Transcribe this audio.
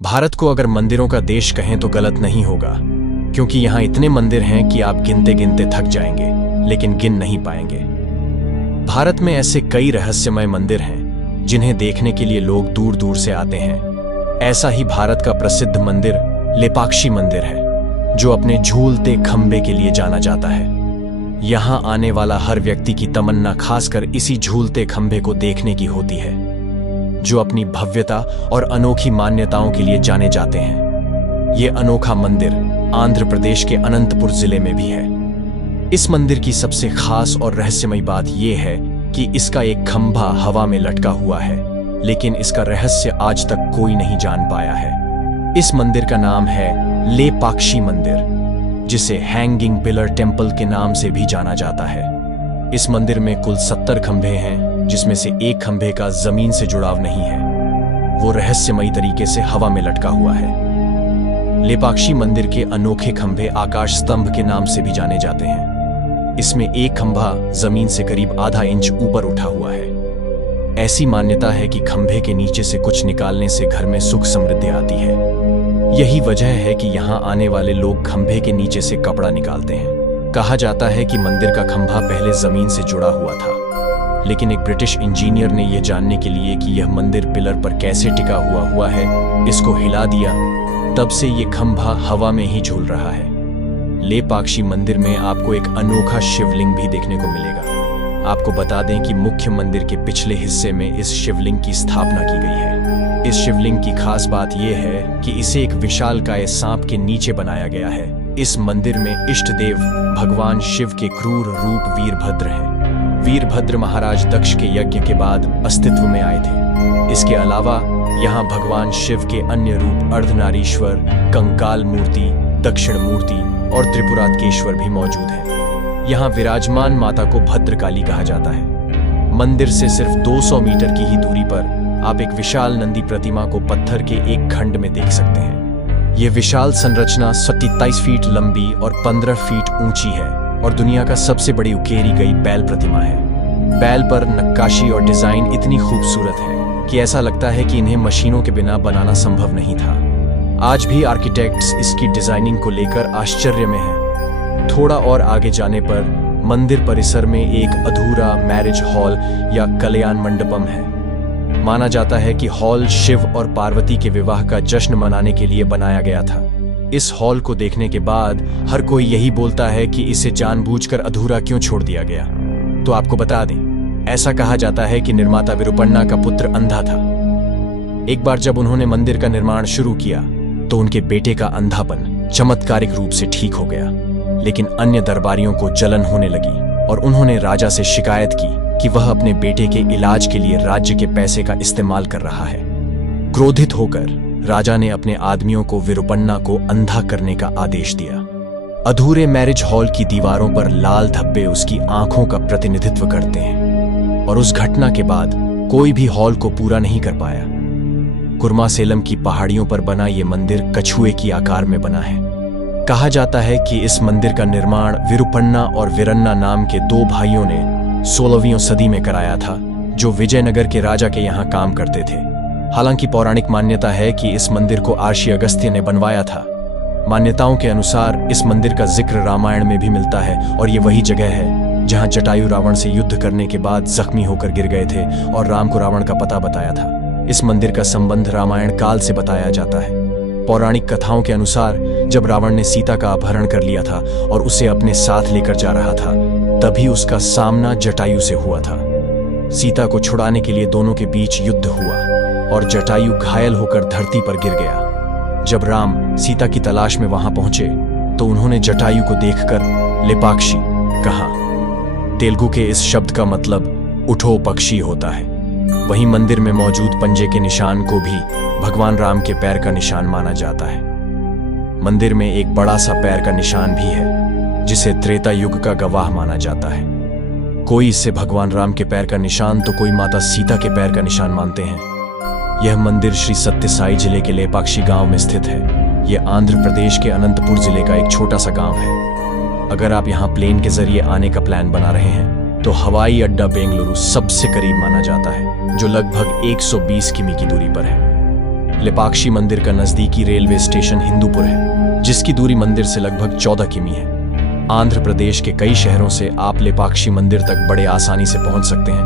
भारत को अगर मंदिरों का देश कहें तो गलत नहीं होगा, क्योंकि यहाँ इतने मंदिर हैं कि आप गिनते गिनते थक जाएंगे, लेकिन गिन नहीं पाएंगे। भारत में ऐसे कई रहस्यमय मंदिर हैं जिन्हें देखने के लिए लोग दूर दूर से आते हैं। ऐसा ही भारत का प्रसिद्ध मंदिर लेपाक्षी मंदिर है, जो अपने झूलते खंभे के लिए जाना जाता है। यहाँ आने वाला हर व्यक्ति की तमन्ना खासकर इसी झूलते खंभे को देखने की होती है, जो अपनी भव्यता और अनोखी मान्यताओं के लिए जाने जाते हैं। ये अनोखा मंदिर आंध्र प्रदेश के अनंतपुर जिले में भी है। इस मंदिर की सबसे खास और रहस्यमय बात यह है कि इसका एक खंभा हवा में लटका हुआ है, लेकिन इसका रहस्य आज तक कोई नहीं जान पाया है। इस मंदिर का नाम है लेपाक्षी मंदिर, जिसे हैंगिंग पिलर टेम्पल के नाम से भी जाना जाता है। इस मंदिर में कुल 70 खंभे हैं, जिसमें से एक खंभे का जमीन से जुड़ाव नहीं है, वो रहस्यमयी तरीके से हवा में लटका हुआ है। लेपाक्षी मंदिर के अनोखे खंभे आकाश स्तंभ के नाम से भी जाने जाते हैं। इसमें एक खंभा जमीन से करीब आधा इंच ऊपर उठा हुआ है। ऐसी मान्यता है कि खंभे के नीचे से कुछ निकालने से घर में सुख समृद्धि आती है। यही वजह है कि यहाँ आने वाले लोग खंभे के नीचे से कपड़ा निकालते हैं। कहा जाता है कि मंदिर का खंभा पहले जमीन से जुड़ा हुआ था, लेकिन एक ब्रिटिश इंजीनियर ने यह जानने के लिए कि यह मंदिर पिलर पर कैसे टिका हुआ है, इसको हिला दिया। तब से ये खंभा हवा में ही झूल रहा है। लेपाक्षी मंदिर में आपको एक अनोखा शिवलिंग भी देखने को मिलेगा। आपको बता दें कि मुख्य मंदिर के पिछले हिस्से में इस शिवलिंग की स्थापना की गई है। इस शिवलिंग की खास बात यह है कि इसे एक विशालकाय सांप के नीचे बनाया गया है। इस मंदिर में इष्ट देव भगवान शिव के क्रूर रूप वीरभद्र हैं। वीरभद्र महाराज दक्ष के यज्ञ के बाद अस्तित्व में आए थे। इसके अलावा यहाँ भगवान शिव के अन्य रूप अर्धनारीश्वर, कंकाल मूर्ति, दक्षिण मूर्ति और त्रिपुरात्केश्वर भी मौजूद है। यहाँ विराजमान माता को भद्रकाली कहा जाता है। मंदिर से सिर्फ 200 मीटर की ही दूरी पर आप एक विशाल नंदी प्रतिमा को पत्थर के एक खंड में देख सकते हैं। ये विशाल संरचना 27 फीट लंबी और 15 फीट ऊंची है और दुनिया का सबसे बड़ी उकेरी गई बैल प्रतिमा है। बैल पर नक्काशी और डिजाइन इतनी खूबसूरत है कि ऐसा लगता है कि इन्हें मशीनों के बिना बनाना संभव नहीं था। आज भी आर्किटेक्ट्स इसकी डिजाइनिंग को लेकर आश्चर्य में हैं। थोड़ा और आगे जाने पर मंदिर परिसर में एक अधूरा मैरिज हॉल या कल्याण मंडपम है। माना जाता है कि हॉल शिव और पार्वती के विवाह का जश्न मनाने के लिए बनाया गया था। इस हॉल को देखने के बाद हर कोई यही बोलता है कि इसे जानबूझकर अधूरा क्यों छोड़ दिया गया। तो आपको बता दें, ऐसा कहा जाता है कि निर्माता विरूपण्णा का पुत्र अंधा था। एक बार जब उन्होंने मंदिर का निर्माण शुरू किया तो उनके बेटे का अंधापन चमत्कारिक रूप से ठीक हो गया, लेकिन अन्य दरबारियों को जलन होने लगी और उन्होंने राजा से शिकायत की कि वह अपने बेटे के इलाज के लिए राज्य के पैसे का इस्तेमाल कर रहा है। क्रोधित होकर राजा ने अपने आदमियों को विरूपण्णा को अंधा करने का आदेश दिया। अधूरे मैरिज हॉल की दीवारों पर लाल धब्बे उसकी आंखों का प्रतिनिधित्व करते हैं और उस घटना के बाद कोई भी हॉल को पूरा नहीं कर पाया। कुर्मासेलम की पहाड़ियों पर बना ये मंदिर कछुए की आकार में बना है। कहा जाता है कि इस मंदिर का निर्माण विरूपण्णा और वीरन्ना नाम के 2 भाइयों ने 16वीं सदी में कराया था, जो विजयनगर के राजा के यहाँ काम करते थे। हालांकि पौराणिक मान्यता है कि इस मंदिर को आर्षि अगस्त्य ने बनवाया था। मान्यताओं के अनुसार इस मंदिर का जिक्र रामायण में भी मिलता है और ये वही जगह है जहाँ जटायु रावण से युद्ध करने के बाद जख्मी होकर गिर गए थे और राम को रावण का पता बताया था। इस मंदिर का संबंध रामायण काल से बताया जाता है। पौराणिक कथाओं के अनुसार जब रावण ने सीता का अपहरण कर लिया था और उसे अपने साथ लेकर जा रहा था, तभी उसका सामना जटायु से हुआ था। सीता को छुड़ाने के लिए दोनों के बीच युद्ध हुआ और जटायु घायल होकर धरती पर गिर गया। जब राम सीता की तलाश में वहां पहुंचे तो उन्होंने जटायु को देखकर लेपाक्षी कहा। तेलुगु के इस शब्द का मतलब उठो पक्षी होता है। वहीं मंदिर में मौजूद पंजे के निशान को भी भगवान राम के पैर का निशान माना जाता है। मंदिर में एक बड़ा सा पैर का निशान भी है, जिसे त्रेता युग का गवाह माना जाता है। कोई इसे भगवान राम के पैर का निशान तो कोई माता सीता के पैर का निशान मानते हैं। यह मंदिर श्री सत्य साई जिले के लेपाक्षी गांव में स्थित है। यह आंध्र प्रदेश के अनंतपुर जिले का एक छोटा सा गांव है। अगर आप यहाँ प्लेन के जरिए आने का प्लान बना रहे हैं तो हवाई अड्डा बेंगलुरु सबसे करीब माना जाता है, जो लगभग 120 किमी की दूरी पर है। लेपाक्षी मंदिर का नजदीकी रेलवे स्टेशन हिंदूपुर है, जिसकी दूरी मंदिर से लगभग 14 किमी है। आंध्र प्रदेश के कई शहरों से आप लेपाक्षी मंदिर तक बड़े आसानी से पहुंच सकते हैं।